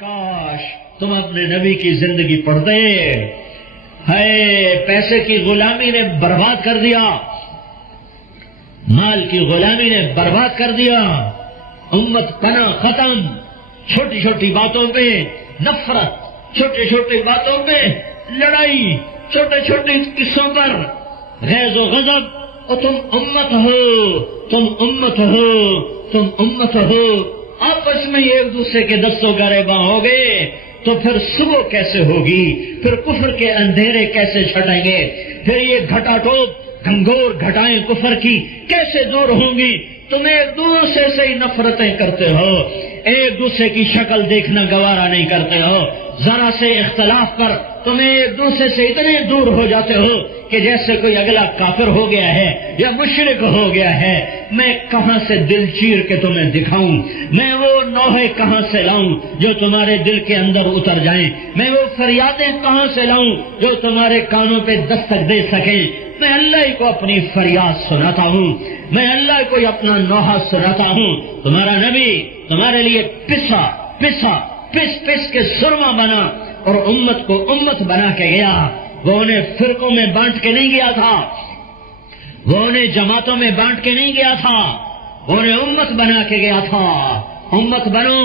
کاش تم اپنے نبی کی زندگی پڑھتے. ہے پیسے کی غلامی نے برباد کر دیا, مال کی غلامی نے برباد کر دیا, امت پنا ختم. چھوٹی چھوٹی باتوں پہ نفرت, چھوٹی چھوٹی باتوں پہ لڑائی, چھوٹے چھوٹے قصوں پر غیظ و غضب. اور تم امت ہو, تم امت ہو, تم امت ہو. آپس میں ایک دوسرے کے دستوں گریباں ہو گئے تو پھر صبح کیسے ہوگی؟ پھر کفر کے اندھیرے کیسے چھٹیں گے؟ پھر یہ گھٹا ٹوپ گھنگور گھٹائیں کفر کی کیسے دور ہوں گی؟ تم ایک دوسرے سے ہی نفرتیں کرتے ہو, ایک دوسرے کی شکل دیکھنا گوارا نہیں کرتے ہو. ذرا سے اختلاف پر تم ایک دوسرے سے اتنے دور ہو جاتے ہو کہ جیسے کوئی اگلا کافر ہو گیا ہے یا مشرک ہو گیا ہے. میں کہاں سے دل چیر کے تمہیں دکھاؤں؟ میں وہ نوحے کہاں سے لاؤں جو تمہارے دل کے اندر اتر جائیں؟ میں وہ فریادیں کہاں سے لاؤں جو تمہارے کانوں پہ دستک دے سکیں؟ میں اللہ کو اپنی فریاد سناتا ہوں, میں اللہ کو اپنا نوحہ سناتا ہوں. تمہارا نبی تمہارے لیے پسا پسا پس پس کے سرما بنا اور امت کو امت بنا کے گیا. وہ انہیں فرقوں میں بانٹ کے نہیں گیا تھا, وہ انہیں جماعتوں میں بانٹ کے نہیں گیا تھا, وہ انہیں امت بنا کے گیا تھا. امت بنو,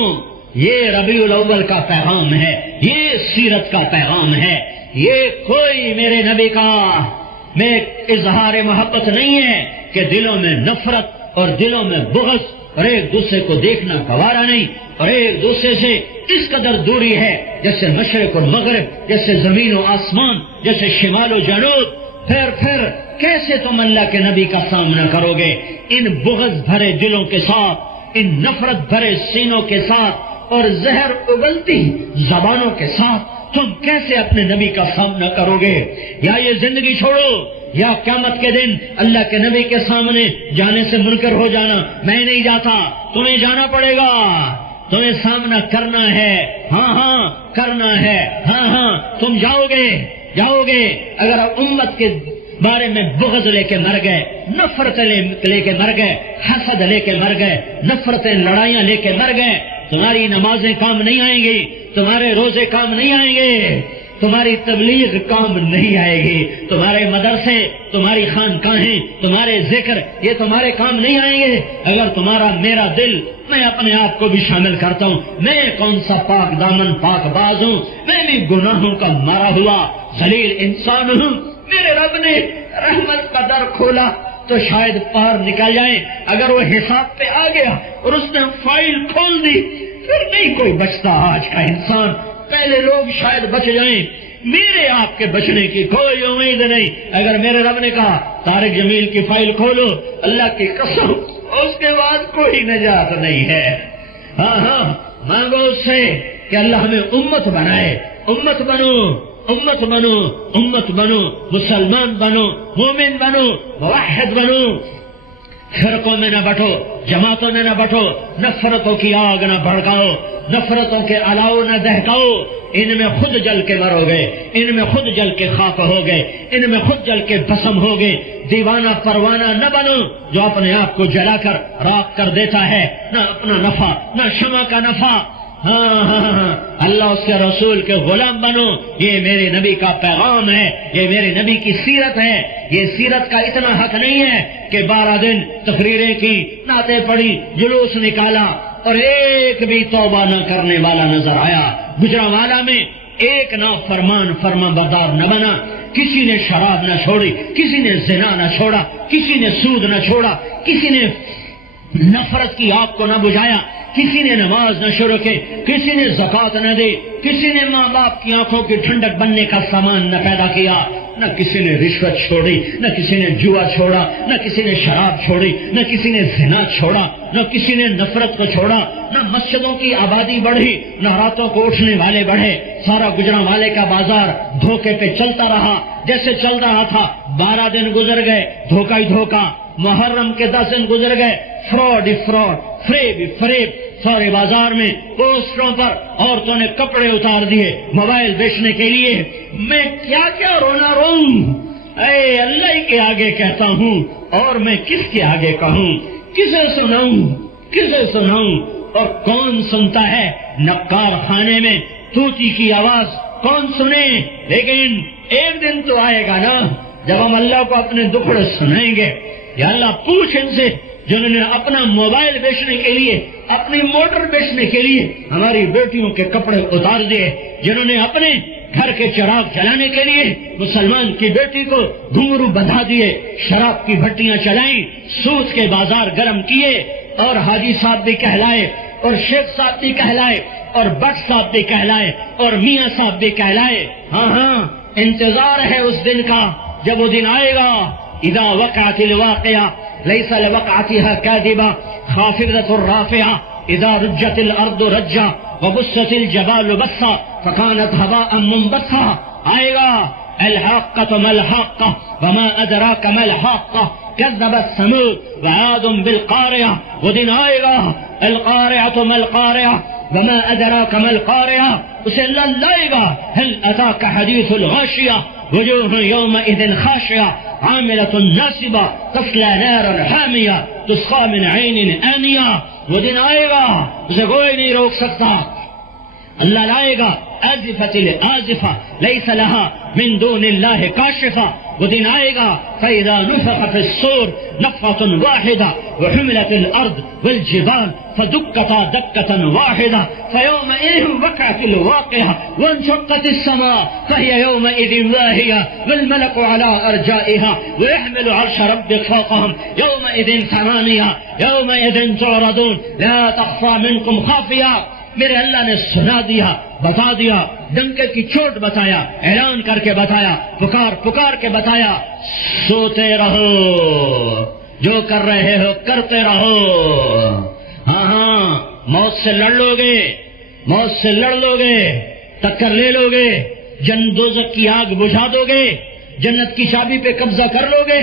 یہ ربیع الاول کا پیغام ہے, یہ سیرت کا پیغام ہے. یہ کوئی میرے نبی کا میں اظہار محبت نہیں ہے کہ دلوں میں نفرت اور دلوں میں بغض اور ایک دوسرے کو دیکھنا گوارا نہیں اور ایک دوسرے سے اس قدر دوری ہے جیسے مشرق اور مغرب, جیسے زمین و آسمان, جیسے شمال و جنوب. پھر کیسے تم اللہ کے نبی کا سامنا کرو گے ان بغض بھرے دلوں کے ساتھ, ان نفرت بھرے سینوں کے ساتھ اور زہر اگلتی زبانوں کے ساتھ؟ تم کیسے اپنے نبی کا سامنا کرو گے؟ یا یہ زندگی چھوڑو یا قیامت کے دن اللہ کے نبی کے سامنے جانے سے منکر ہو جانا. میں نہیں جاتا, تمہیں جانا پڑے گا, تمہیں سامنا کرنا ہے. ہاں کرنا ہے, ہاں تم جاؤ گے. اگر امت کے بارے میں بغض لے کے مر گئے, نفرت لے کے مر گئے, حسد لے کے مر گئے, نفرتیں لڑائیاں لے کے مر گئے, تمہاری نمازیں کام نہیں آئیں گی, تمہارے روزے کام نہیں آئیں گے, تمہاری تبلیغ کام نہیں آئے گی, تمہارے مدرسے, تمہاری خانقاہیں, تمہارے ذکر یہ تمہارے کام نہیں آئیں گے اگر تمہارا میرا دل, میں اپنے آپ کو بھی شامل کرتا ہوں, میں کون سا پاک دامن پاک باز ہوں, میں بھی گناہوں کا مارا ہوا ذلیل انسان ہوں. میرے رب نے رحمت کا در کھولا تو شاید پار نکل جائیں. اگر وہ حساب پہ آ گیا اور اس نے فائل کھول دی پھر نہیں کوئی بچتا آج کا انسان. پہلے لوگ شاید بچ جائیں, میرے آپ کے بچنے کی کوئی امید نہیں. اگر میرے رب نے کہا طارق جمیل کی فائل کھولو, اللہ کی قسم اس کے بعد کوئی نجات نہیں ہے. ہاں مانگو اس سے کہ اللہ ہمیں امت بنائے. امت بنو, امت بنو, امت بنو, مسلمان بنو, مومن بنو, موحد بنو. فرقوں میں نہ بٹو, جماعتوں میں نہ بٹو, نفرتوں کی آگ نہ بھڑکاؤ, نفرتوں کے الاؤ نہ دہکاؤ. ان میں خود جل کے مرو گے, ان میں خود جل کے خاک ہو گئے, ان میں خود جل کے بھسم ہو گئے. دیوانہ پروانہ نہ بنو جو اپنے آپ کو جلا کر راکھ کر دیتا ہے, نہ اپنا نفع نہ شمع کا نفع. ہاں اللہ اس کے رسول کے غلام بنو. یہ میرے نبی کا پیغام ہے, یہ میرے نبی کی سیرت ہے. یہ سیرت کا اتنا حق نہیں ہے کہ 12 دن تقریریں کی, نعتیں پڑھی, جلوس نکالا اور ایک بھی توبہ نہ کرنے والا نظر آیا. گجرانوالہ میں ایک نہ فرما بردار نہ بنا. کسی نے شراب نہ چھوڑی, کسی نے زنا نہ چھوڑا, کسی نے سود نہ چھوڑا, کسی نے نفرت کی آگ کو نہ بجھایا, کسی نے نماز نہ شروع کی, کسی نے زکوٰۃ نہ دی, کسی نے ماں باپ کی آنکھوں کی ٹھنڈک بننے کا سامان نہ پیدا کیا. نہ کسی نے رشوت چھوڑی, نہ کسی نے جوا چھوڑا, نہ کسی نے شراب چھوڑی, نہ کسی نے زنا چھوڑا, نہ کسی نے نفرت کو چھوڑا. نہ مسجدوں کی آبادی بڑھی, نہ راتوں کو اٹھنے والے بڑھے. سارا گجرانوالے کا بازار دھوکے پہ چلتا رہا جیسے چل رہا تھا. 12 دن گزر گئے, دھوکہ ہی دھوکہ. محرم کے 10 دن گزر گئے, فراڈ ہی فراڈ, فریب ہی فریب. سارے بازار میں پوسٹروں پر عورتوں نے کپڑے اتار دیے موبائل بیچنے کے لیے. میں کیا کیا رونا روں, اے اللہ ہی کے آگے کہتا ہوں, اور میں کس کے آگے کہوں, کسے سناؤں. اور کون سنتا ہے؟ نقار خانے میں طوطی کی آواز کون سنے؟ لیکن ایک دن تو آئے گا نا جب ہم اللہ کو اپنے دکھڑے سنائیں گے. یا اللہ پوچھ ان سے جنہوں نے اپنا موبائل بیچنے کے لیے، اپنی موٹر بیچنے کے لیے ہماری بیٹیوں کے کپڑے اتار دیے، جنہوں نے اپنے گھر کے چراغ جلانے کے لیے مسلمان کی بیٹی کو گھنگرو بندھا دیے، شراب کی بھٹیاں چلائیں، سود کے بازار گرم کیے، اور حاجی صاحب بھی کہلائے، اور شیخ صاحب بھی کہلائے، اور بٹ صاحب بھی کہلائے، اور میاں صاحب بھی کہلائے. ہاں انتظار ہے اس دن کا جب وہ دن آئے گا. اذا وقعت الواقعہ ليس لوقعتها كاذبة خافضة رافعة اذا رجت الارض رجا وبست الجبال بسا فكانت هباء منبثا. آئے گا الحاقة ما الحاقة وما ادراك ما الحاقة كذبت ثمود وعاد بالقارعة. وہ دن آئے گا القارعة ما القارعة وما ادراك ما القارعة، اسے اللہ لائے گا. هل اتاك حديث الغاشية وجوه يومئذ خاشعة عاملة ناصبة تصلى نارا حامية تسقى من عين آنية. وہ دن آئے گا اسے کوئی نہیں روک سکتا. اللہ لائے گا آزفت الآزفة ليس لها من دون الله كاشفة. وہ دن آئے گا فإذا نفخ في الصور نفخة واحدة وحملت الأرض والجبال فدكتا دكة واحدة فيومئذ وقعت الواقعة وانشقت السماء فهي يومئذ واهية والملك على أرجائها ويحمل عرش ربك فوقهم يومئذ ثمانية يومئذ تعرضون لا تخفى منكم خافية. میرے اللہ نے سنا دیا، بتا دیا، ڈنکے کی چوٹ بتایا، اعلان کر کے بتایا، پکار پکار کے بتایا. سوتے رہو، جو کر رہے ہو کرتے رہو. ہاں موت سے لڑ لو گے، موت سے لڑ لو گے، ٹکر لے لو گے، دوزخ کی آگ بجھا دو گے، جنت کی چابی پہ قبضہ کر لو گے.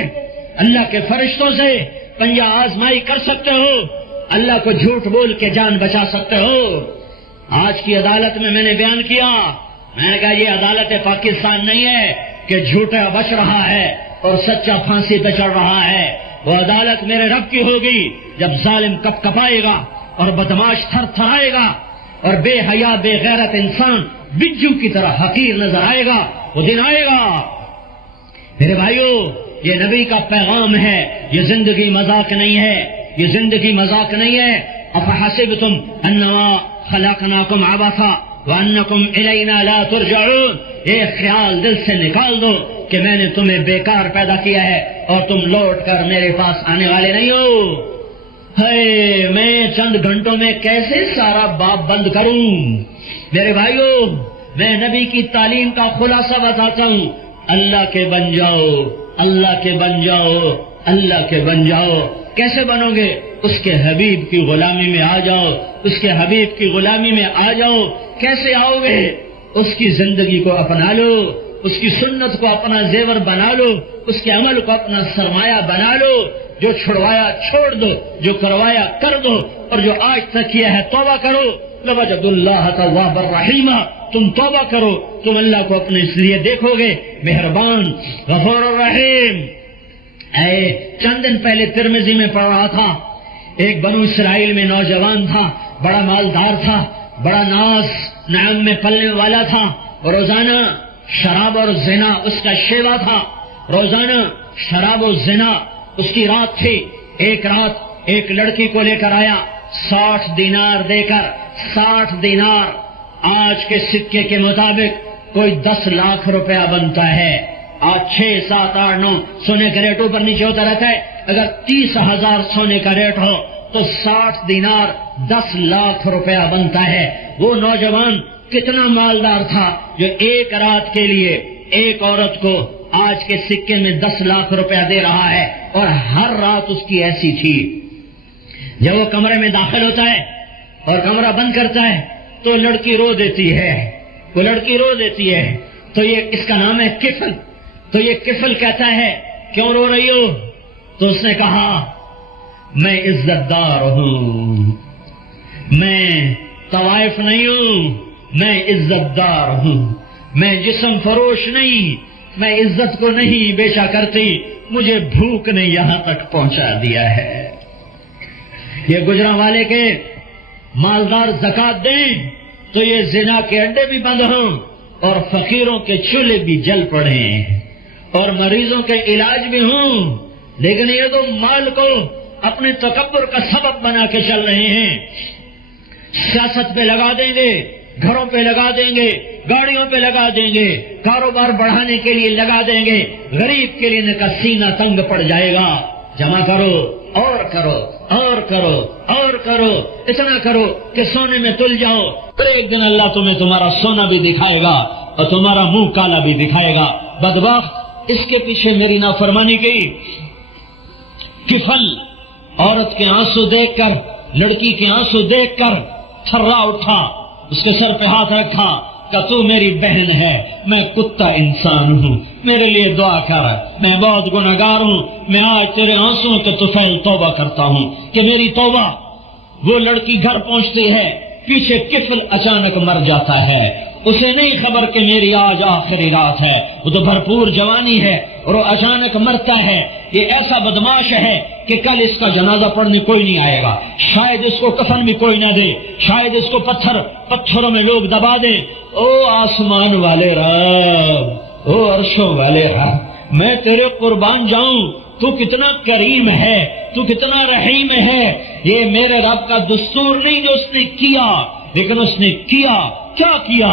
اللہ کے فرشتوں سے پنجہ آزمائی کر سکتے ہو، اللہ کو جھوٹ بول کے جان بچا سکتے ہو. آج کی عدالت میں نے بیان کیا، میں نے کہا یہ عدالت پاکستان نہیں ہے کہ جھوٹا بچ رہا ہے اور سچا پھانسی پہ چڑھ رہا ہے. وہ عدالت میرے رب کی ہوگی جب ظالم کپ کپائے گا اور بدماش تھر تھرائے گا اور بے حیا بے غیرت انسان بجو کی طرح حقیر نظر آئے گا. وہ دن آئے گا میرے بھائیو. یہ نبی کا پیغام ہے، یہ زندگی مذاق نہیں ہے، یہ زندگی مذاق نہیں ہے. افحسبتم انما خلقناکم عبثا وانکم الینا لا ترجعون. یہ خیال دل سے نکال دو کہ میں نے تمہیں بیکار پیدا کیا ہے اور تم لوٹ کر میرے پاس آنے والے نہیں ہو. ہے میں چند گھنٹوں میں کیسے سارا باب بند کروں؟ میرے بھائیو میں نبی کی تعلیم کا خلاصہ بتاتا ہوں. اللہ کے بن جاؤ، اللہ کے بن جاؤ، اللہ کے بن جاؤ. کیسے بنو گے؟ اس کے حبیب کی غلامی میں آ جاؤ، اس کے حبیب کی غلامی میں آ جاؤ. کیسے آؤ گے؟ اس کی زندگی کو اپنا لو، اس کی سنت کو اپنا زیور بنا لو، اس کے عمل کو اپنا سرمایہ بنا لو. جو چھڑوایا چھوڑ دو، جو کروایا کر دو، اور جو آج تک کیا ہے توبہ کرو. لوجد اللہ توابا رحیما. تم توبہ کرو، تم اللہ کو اپنے اس لیے دیکھو گے مہربان غفور الرحیم. چند دن پہلے ترمذی میں پڑھ رہا تھا، ایک بنو اسرائیل میں نوجوان تھا، بڑا مالدار تھا، بڑا ناز نعم میں پلنے والا تھا. روزانہ شراب اور زنا اس کا شیوا تھا، روزانہ شراب و زنا اس کی رات تھی. ایک رات ایک لڑکی کو لے کر آیا 60 دینار دے کر. 60 دینار آج کے سکے کے مطابق کوئی 10 لاکھ روپیہ بنتا ہے. آج 6, 7, 8, 9 سونے کا ریٹ اوپر نیچے ہوتا رہتا ہے. اگر 30,000 سونے کا ریٹ ہو تو 60 دینار 10 لاکھ روپیہ بنتا ہے. وہ نوجوان کتنا مالدار تھا جو ایک رات کے لیے ایک عورت کو آج کے سکے میں 10 لاکھ روپیہ دے رہا ہے، اور ہر رات اس کی ایسی تھی. جب وہ کمرے میں داخل ہوتا ہے اور کمرہ بند کرتا ہے تو لڑکی رو دیتی ہے، وہ لڑکی رو دیتی ہے. تو یہ اس کا نام ہے کفل. تو یہ کفل کہتا ہے کیوں رو رہی ہو؟ تو اس نے کہا میں عزت دار ہوں، میں طوائف نہیں ہوں، میں عزت دار ہوں، میں جسم فروش نہیں، میں عزت کو نہیں بیچا کرتی، مجھے بھوک نے یہاں تک پہنچا دیا ہے. یہ گجرانوالے کے مالدار زکات دیں تو یہ زنا کے اڈے بھی بند ہوں اور فقیروں کے چولہے بھی جل پڑیں اور مریضوں کے علاج بھی ہوں، لیکن یہ تو مال کو اپنے تکبر کا سبب بنا کے چل رہے ہیں۔ سیاست پہ لگا دیں گے، گھروں پہ لگا دیں گے، گاڑیوں پہ لگا دیں گے، کاروبار بڑھانے کے لیے لگا دیں گے، غریب کے لیے ان کا سینہ تنگ پڑ جائے گا۔ جمع کرو اور کرو اور کرو اور کرو، اتنا کرو کہ سونے میں تل جاؤ، پھر ایک دن اللہ تمہیں تمہارا سونا بھی دکھائے گا اور تمہارا منہ کالا بھی دکھائے گا۔ بدبخت، اس کے پیچھے میری نافرمانی کی۔ کفل، عورت کے آنسو دیکھ کر، لڑکی کے آنسو دیکھ کر تھرا اٹھا، اس کے سر پہ ہاتھ رکھا کہ تو میری بہن ہے، میں کتا انسان ہوں، میرے لیے دعا کر، میں بہت گنہگار ہوں، میں آج تیرے آنسوں کے طفیل توبہ کرتا ہوں کہ میری توبہ۔ وہ لڑکی گھر پہنچتی ہے، پیچھے کفل اچانک مر جاتا ہے، اسے نہیں خبر کہ میری آج آخری رات ہے، وہ تو بھرپور جوانی ہے اور وہ اچانک مرتا ہے۔ یہ ایسا بدماش ہے کہ کل اس کا جنازہ پڑھنے کوئی نہیں آئے گا، شاید اس کو کفن بھی کوئی نہ دے، شاید اس کو پتھروں میں لوگ دبا دیں۔ او آسمان والے رب، او عرشوں والے رب، میں تیرے قربان جاؤں، تو کتنا کریم ہے، تو کتنا رحیم ہے۔ یہ میرے رب کا دستور نہیں جو اس نے کیا، لیکن اس نے کیا کیا کیا؟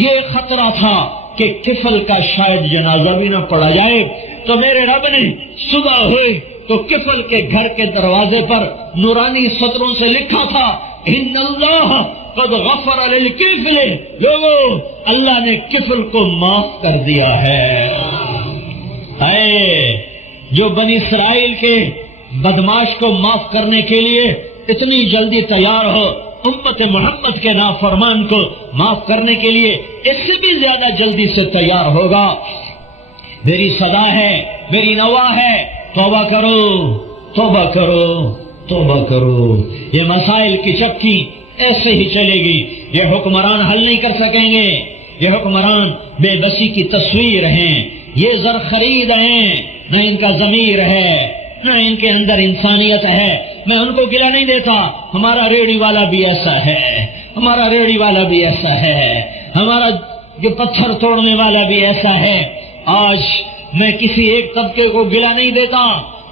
یہ خطرہ تھا کہ کفل کا شاید جنازہ بھی نہ پڑا جائے، تو میرے رب نے صبح ہوئی تو کفل کے گھر کے دروازے پر نورانی سطروں سے لکھا تھا، ان اللہ قد غفر للکفل، لوگو اللہ نے کفل کو معاف کر دیا ہے۔ اے جو بنی اسرائیل کے بدماش کو معاف کرنے کے لیے اتنی جلدی تیار ہو، امت محمد کے نافرمان کو معاف کرنے کے لیے اس سے بھی زیادہ جلدی سے تیار ہوگا۔ میری صدا ہے، میری نوا ہے، توبہ کرو توبہ کرو توبہ کرو۔ یہ مسائل کی چکی ایسے ہی چلے گی، یہ حکمران حل نہیں کر سکیں گے، یہ حکمران بے بسی کی تصویر ہیں، یہ زر خرید ہیں، نہ ان کا ضمیر ہے، نہ ان کے اندر انسانیت ہے۔ میں ان کو گلہ نہیں دیتا، ہمارا ریڑھی والا بھی ایسا ہے، ہمارا ریڑھی والا بھی ایسا ہے، ہمارا جو پتھر توڑنے والا بھی ایسا ہے۔ آج میں کسی ایک طبقے کو گلہ نہیں دیتا،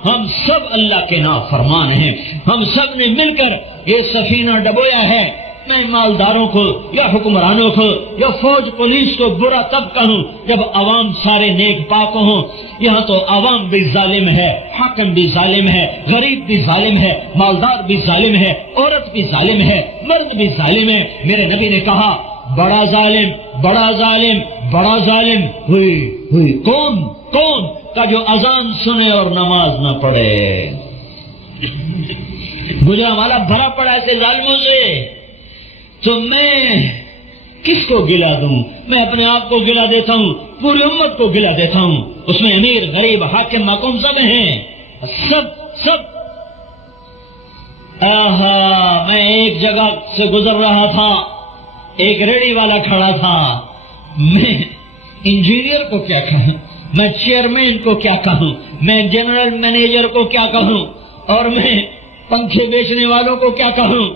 ہم سب اللہ کے نافرمان ہیں، ہم سب نے مل کر یہ سفینہ ڈبویا ہے۔ میں مالداروں کو یا حکمرانوں کو یا فوج پولیس کو برا تب کہوں جب عوام سارے نیک پاک ہوں۔ یہاں تو عوام بھی ظالم ہے، حاکم بھی ظالم ہے، غریب بھی ظالم ہے، مالدار بھی ظالم ہے، عورت بھی ظالم ہے، مرد بھی ظالم ہے۔ میرے نبی نے کہا بڑا ظالم بڑا ظالم بڑا ظالم ہوئی کون کا جو اذان سنے اور نماز نہ پڑھے۔ گجرانوالہ بھرا پڑا ایسے ظالموں سے، تو میں کس کو گلا دوں؟ میں اپنے آپ کو گلا دیتا ہوں، پوری امت کو گلا دیتا ہوں، اس میں امیر غریب حاکم محکوم سب ہیں، سب میں ایک جگہ سے گزر رہا تھا، ایک ریڑھی والا کھڑا تھا، میں انجینئر کو کیا کہوں، میں چیئرمین کو کیا کہوں، میں جنرل مینیجر کو کیا کہوں، اور میں پنکھے بیچنے والوں کو کیا کہوں،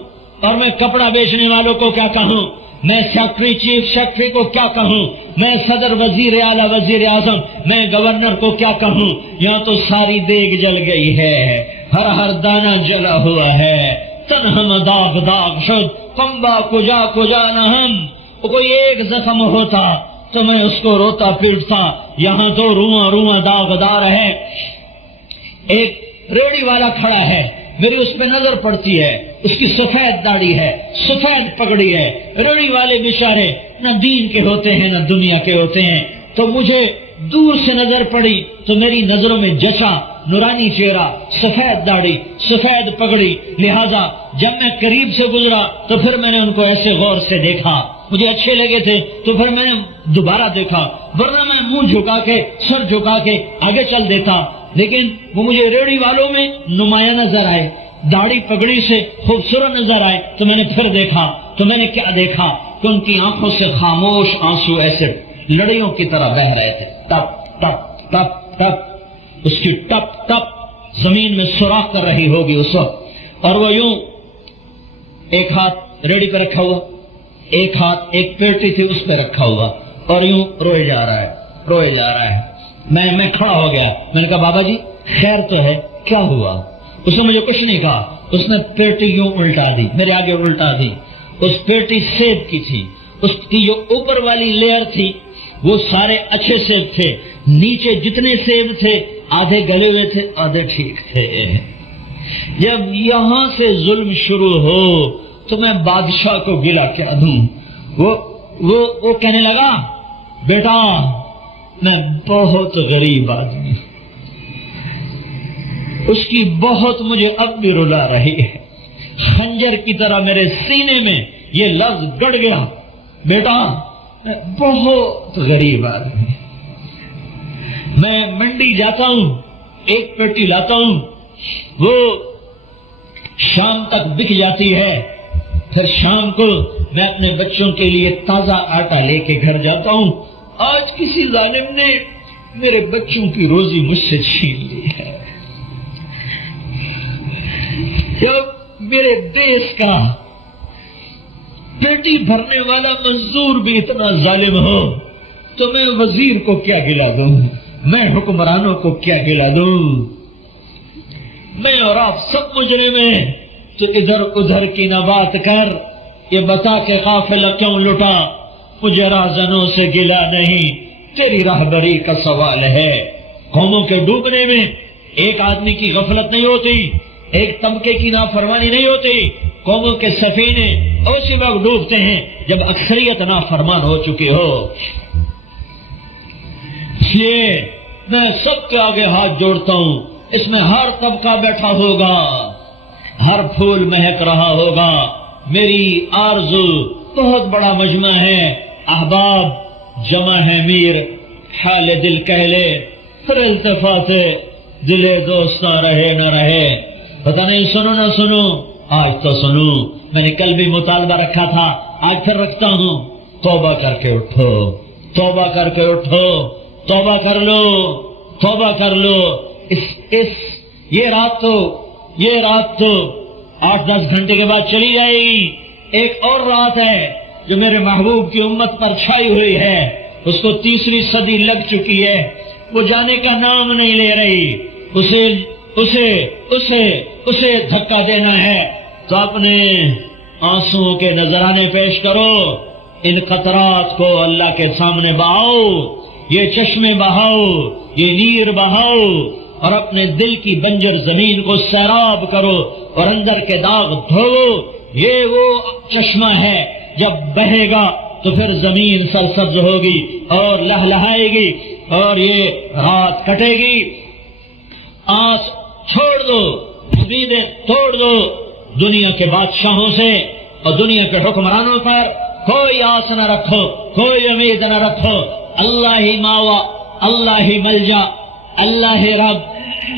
اور میں کپڑا بیچنے والوں کو کیا کہوں، میں سیکٹری چیف سیکٹری کو کیا کہوں، میں صدر وزیر اعلیٰ وزیر اعظم میں گورنر کو کیا کہوں۔ یہاں تو ساری دیگ جل گئی ہے، ہر دانہ جلا ہوا ہے، تنہم داغ داغ شد پمبا کجا نہ ہم۔ کوئی ایک زخم ہوتا تو میں اس کو روتا پیٹتا، یہاں تو رواں داغدار ہے۔ ایک ریڑھی والا کھڑا ہے، میری اس پہ نظر پڑتی ہے، اس کی سفید داڑھی ہے، سفید پگڑی ہے۔ ریڑھی والے بیچارے نہ دین کے ہوتے ہیں نہ دنیا کے ہوتے ہیں، تو مجھے دور سے نظر پڑی تو میری نظروں میں جچا، نورانی چہرہ، سفید داڑھی، سفید پگڑی، لہذا جب میں قریب سے گزرا تو پھر میں نے ان کو ایسے غور سے دیکھا، مجھے اچھے لگے تھے تو پھر میں نے دوبارہ دیکھا، ورنہ میں منہ جھکا کے سر جھکا کے آگے چل دیتا، لیکن وہ مجھے ریڑھی والوں میں نمایاں نظر آئے، داڑھی پگڑی سے خوبصورت نظر آئے، تو میں نے پھر دیکھا تو میں نے کیا دیکھا کہ ان کی آنکھوں سے خاموش آنسو ایسے لڑیوں کی طرح بہ رہے تھے، ٹپ ٹپ ٹپ ٹپ، اس کی ٹپ ٹپ زمین میں سوراخ کر رہی ہوگی اس وقت، اور وہ یوں ایک ہاتھ ریڑی پہ رکھا ہوا، ایک ہاتھ ایک پیٹی تھی اس پہ رکھا ہوا، اور یوں روئے جا رہا ہے. میں کھڑا ہو گیا. میں نے کہا بابا جی خیر تو ہے، کیا ہوا؟ اس نے مجھے کچھ نہیں کہا. اس نے پیٹی یوں الٹا دی، میرے آگے الٹا دی. اس پیٹی سیب کی تھی. اس کی جو اوپر والی لیئر تھی وہ سارے اچھے سیب تھے، نیچے جتنے سیب تھے آدھے گلے ہوئے تھے آدھے ٹھیک تھے. جب یہاں سے ظلم شروع ہو تو میں بادشاہ کو گلا کیا دوں؟ وہ کہنے لگا بیٹا میں بہت غریب آدمی، اس کی بہت مجھے اب بھی رلا رہی ہے. خنجر کی طرح میرے سینے میں یہ لفظ گڑ گیا، بیٹا میں بہت غریب آدمی. میں منڈی جاتا ہوں، ایک پیٹی لاتا ہوں، وہ شام تک بک جاتی ہے. پھر شام کو میں اپنے بچوں کے لیے تازہ آٹا لے کے گھر جاتا ہوں. آج کسی ظالم نے میرے بچوں کی روزی مجھ سے چھین لی ہے. جب میرے دیش کا پیٹی بھرنے والا مزدور بھی اتنا ظالم ہو تو میں وزیر کو کیا گلا دوں، میں حکمرانوں کو کیا گلا دوں؟ میں اور آپ سب مجرم ہیں. تو ادھر ادھر کی نہ بات کر، یہ بتا کہ قافلہ کیوں لٹا؟ مجھے راہزنوں سے گلا نہیں، تیری راہبری کا سوال ہے. قوموں کے ڈوبنے میں ایک آدمی کی غفلت نہیں ہوتی، ایک طبقے کی نافرمانی نہیں ہوتی. قوموں کے سفینے اسی وقت ڈوبتے ہیں جب اکثریت نافرمان ہو چکی ہو. یہ میں سب کے آگے ہاتھ جوڑتا ہوں، اس میں ہر طبقہ بیٹھا ہوگا، ہر پھول مہک رہا ہوگا. میری آرزو بہت بڑا مجمع ہے، احباب جمع ہے، میر حال دل کہہ لے، پھر التفات دل دوستاں رہے نہ رہے. پتہ نہیں سنو نہ سنو، آج تو سنو. میں نے کل بھی مطالبہ رکھا تھا، آج پھر رکھتا ہوں. توبہ کر کے اٹھو، توبہ کر کے اٹھو، توبہ کر لو، توبہ کر لو. یہ رات تو 8-10 گھنٹے کے بعد چلی جائے گی. ایک اور رات ہے جو میرے محبوب کی امت پر چھائی ہوئی ہے، اس کو 3ری صدی لگ چکی ہے، وہ جانے کا نام نہیں لے رہی. اسے دھکا دینا ہے تو اپنے آنسوؤں کے نذرانے پیش کرو. ان قطرات کو اللہ کے سامنے بہاؤ، یہ چشمے بہاؤ، یہ نیر بہاؤ، اور اپنے دل کی بنجر زمین کو سیراب کرو اور اندر کے داغ دھو. یہ وہ چشمہ ہے جب بہے گا تو پھر زمین سرسبز ہوگی اور لہلہائے گی اور یہ رات کٹے گی. آس چھوڑ دو، امیدیں توڑ دو. دنیا کے بادشاہوں سے اور دنیا کے حکمرانوں پر کوئی آس نہ رکھو، کوئی امید نہ رکھو. اللہ ہی ماوا، اللہ ہی ملجا، اللہ ہی رب،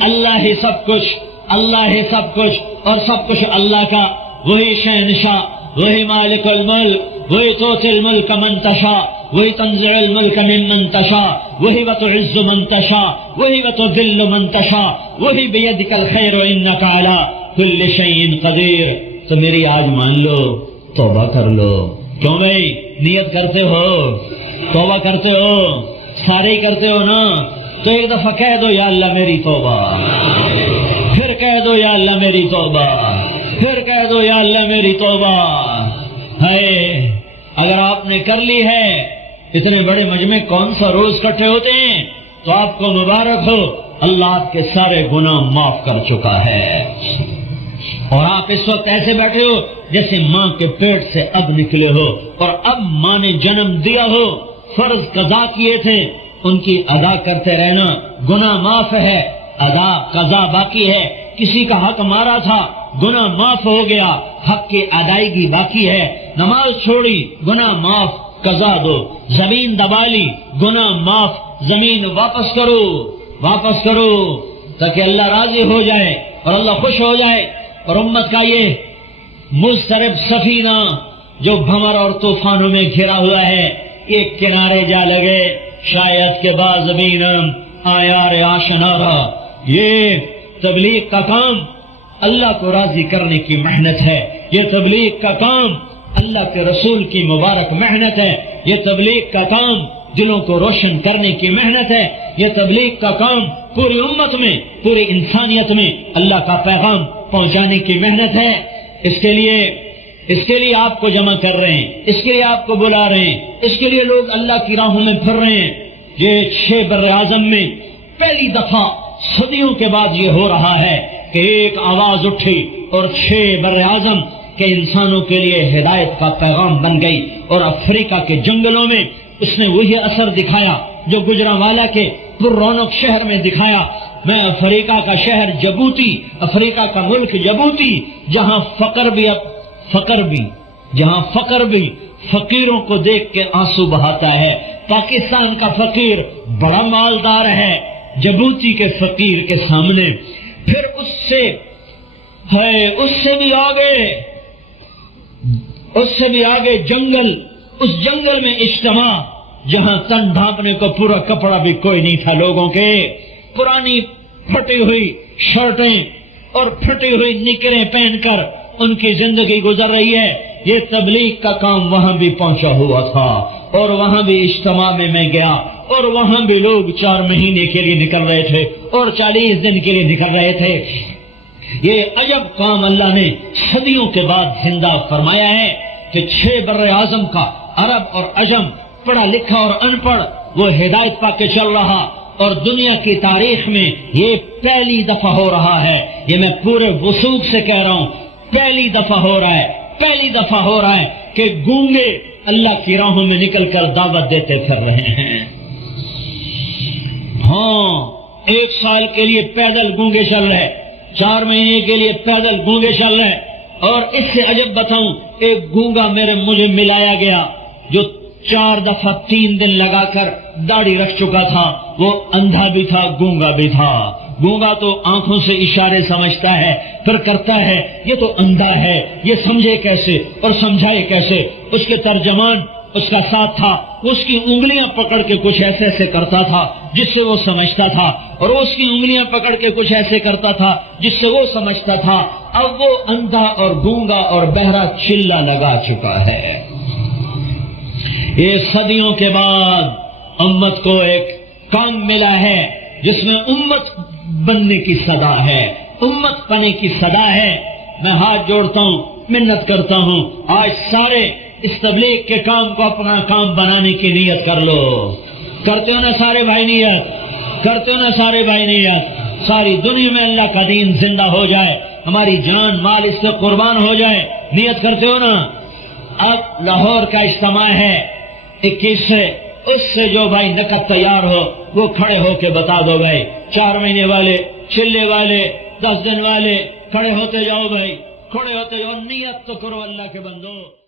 اللہ ہی سب کچھ، اللہ ہی سب کچھ، اور سب کچھ اللہ کا. وہی شہنشاہ، وہی مالک الملک، وہی توتی الملک من تشاء، وہی تنزع الملک ممن تشاء، وہی وتعز من تشاء، وہی وتذل من تشاء، وہی بیدک الخیر انک علی کل شیء قدیر. تو میری آج مان لو، توبہ کر لو. کیوں بھائی نیت کرتے ہو، توبہ کرتے ہو، سارے ہی کرتے ہو نا؟ تو ایک دفعہ کہہ دو یا اللہ میری توبہ، پھر کہہ دو یا اللہ میری توبہ، پھر کہہ دو یا اللہ میری توبہ. ہے اگر آپ نے کر لی ہے، اتنے بڑے مجمع کون سا روز کٹھے ہوتے ہیں، تو آپ کو مبارک ہو، اللہ آپ کے سارے گناہ معاف کر چکا ہے. اور آپ اس وقت ایسے بیٹھے ہو جیسے ماں کے پیٹ سے اب نکلے ہو، اور اب ماں نے جنم دیا ہو، فرض قضا کیے تھے ان کی ادا کرتے رہنا. گناہ معاف ہے، ادا قضا باقی ہے. کسی کا حق مارا تھا، گناہ معاف ہو گیا، حق کی ادائیگی باقی ہے. نماز چھوڑی، گناہ معاف، قضا دو. زمین دبا لی، گناہ معاف، زمین واپس کرو، واپس کرو، تاکہ اللہ راضی ہو جائے اور اللہ خوش ہو جائے. اور امت کا یہ مضطرب سفینہ جو بھمر اور طوفانوں میں گھرا ہوا ہے، ایک کنارے جا لگے. شاید کے بعض بینم آیار آشنارا. یہ تبلیغ کا کام اللہ کو راضی کرنے کی محنت ہے. یہ تبلیغ کا کام اللہ کے رسول کی مبارک محنت ہے، یہ تبلیغ کا کام دلوں کو روشن کرنے کی محنت ہے، یہ تبلیغ کا کام پوری امت میں، پوری انسانیت میں اللہ کا پیغام پہنچانے کی محنت ہے۔ اس کے لیے آپ کو جمع کر رہے ہیں، اس کے لیے آپ کو بلا رہے ہیں، اس کے لیے لوگ اللہ کی راہوں میں پھر رہے ہیں۔ یہ 6 بر اعظم میں پہلی دفعہ صدیوں کے بعد یہ ہو رہا ہے کہ ایک آواز اٹھی اور 6 بر اعظم کے انسانوں کے لیے ہدایت کا پیغام بن گئی، اور افریقہ کے جنگلوں میں اس نے وہی اثر دکھایا جو گجرانوالہ کے پر رونق شہر میں دکھایا۔ میں افریقہ کا شہر جبوتی، افریقہ کا ملک جبوتی، جہاں فقر بھی فقیروں کو دیکھ کے آنسو بہاتا ہے۔ پاکستان کا فقیر بڑا مالدار ہے، جبوتی کے فقیر کے سامنے پھر اس سے بھی آگے جنگل، اس جنگل میں اجتماع جہاں تن ڈھانپنے کو پورا کپڑا بھی کوئی نہیں تھا لوگوں کے، پرانی پھٹی ہوئی شرٹیں اور پھٹی ہوئی نکریں پہن کر ان کی زندگی گزر رہی ہے۔ یہ تبلیغ کا کام وہاں بھی پہنچا ہوا تھا، اور وہاں بھی اجتماع میں میں گیا، اور وہاں بھی لوگ 4 مہینے کے لیے نکل رہے تھے اور 40 دن کے لیے نکل رہے تھے۔ یہ عجب کام اللہ نے صدیوں کے بعد زندہ فرمایا ہے کہ 6 بر اعظم کا عرب اور عجم، پڑھا لکھا اور ان پڑھ، وہ ہدایت پا کے چل رہا، اور دنیا کی تاریخ میں یہ پہلی دفعہ ہو رہا ہے۔ یہ میں پورے وثوق سے کہہ رہا ہوں، پہلی دفعہ ہو رہا ہے کہ گونگے اللہ کی راہوں میں نکل کر دعوت دیتے پھر رہے ہیں۔ ہاں، 1 سال کے لیے پیدل گونگے چل رہے، 4 مہینے کے لیے پیدل گونگے چل رہے، اور اس سے عجب بتاؤں، ایک گونگا مجھے ملایا گیا جو 4 دفعہ 3 دن لگا کر داڑھی رکھ چکا تھا، وہ اندھا بھی تھا، گونگا بھی تھا۔ گونگا تو آنکھوں سے اشارے سمجھتا ہے، پھر کرتا ہے، یہ تو اندھا ہے، یہ سمجھے کیسے اور سمجھائے کیسے؟ اس کے ترجمان اس کا ساتھ تھا، اس کی انگلیاں پکڑ کے کچھ ایسے کرتا تھا جس سے وہ سمجھتا تھا، اور اس کی انگلیاں پکڑ کے کچھ ایسے کرتا تھا جس سے وہ سمجھتا تھا۔ اب وہ اندھا اور گونگا اور بہرا چلا لگا چکا ہے۔ یہ صدیوں کے بعد امت کو ایک کام ملا ہے جس میں امت بننے کی صدا ہے، امت پنے کی صدا ہے۔ میں ہاتھ جوڑتا ہوں، منت کرتا ہوں، آج سارے اس تبلیغ کے کام کو اپنا کام بنانے کی نیت کر لو۔ کرتے ہو نا سارے بھائی نیت؟ کرتے ہو نا سارے بھائی نیت؟ ساری دنیا میں اللہ کا دین زندہ ہو جائے، ہماری جان مال اس سے قربان ہو جائے، نیت کرتے ہو نا؟ اب لاہور کا اجتماع ہے 21 سے، اس سے جو بھائی نقد تیار ہو وہ کھڑے ہو کے بتا دو بھائی، 4 مہینے والے، چلے والے، 10 دن والے، کھڑے ہوتے جاؤ بھائی، کھڑے ہوتے جاؤ، نیت تو کرو اللہ کے بندو۔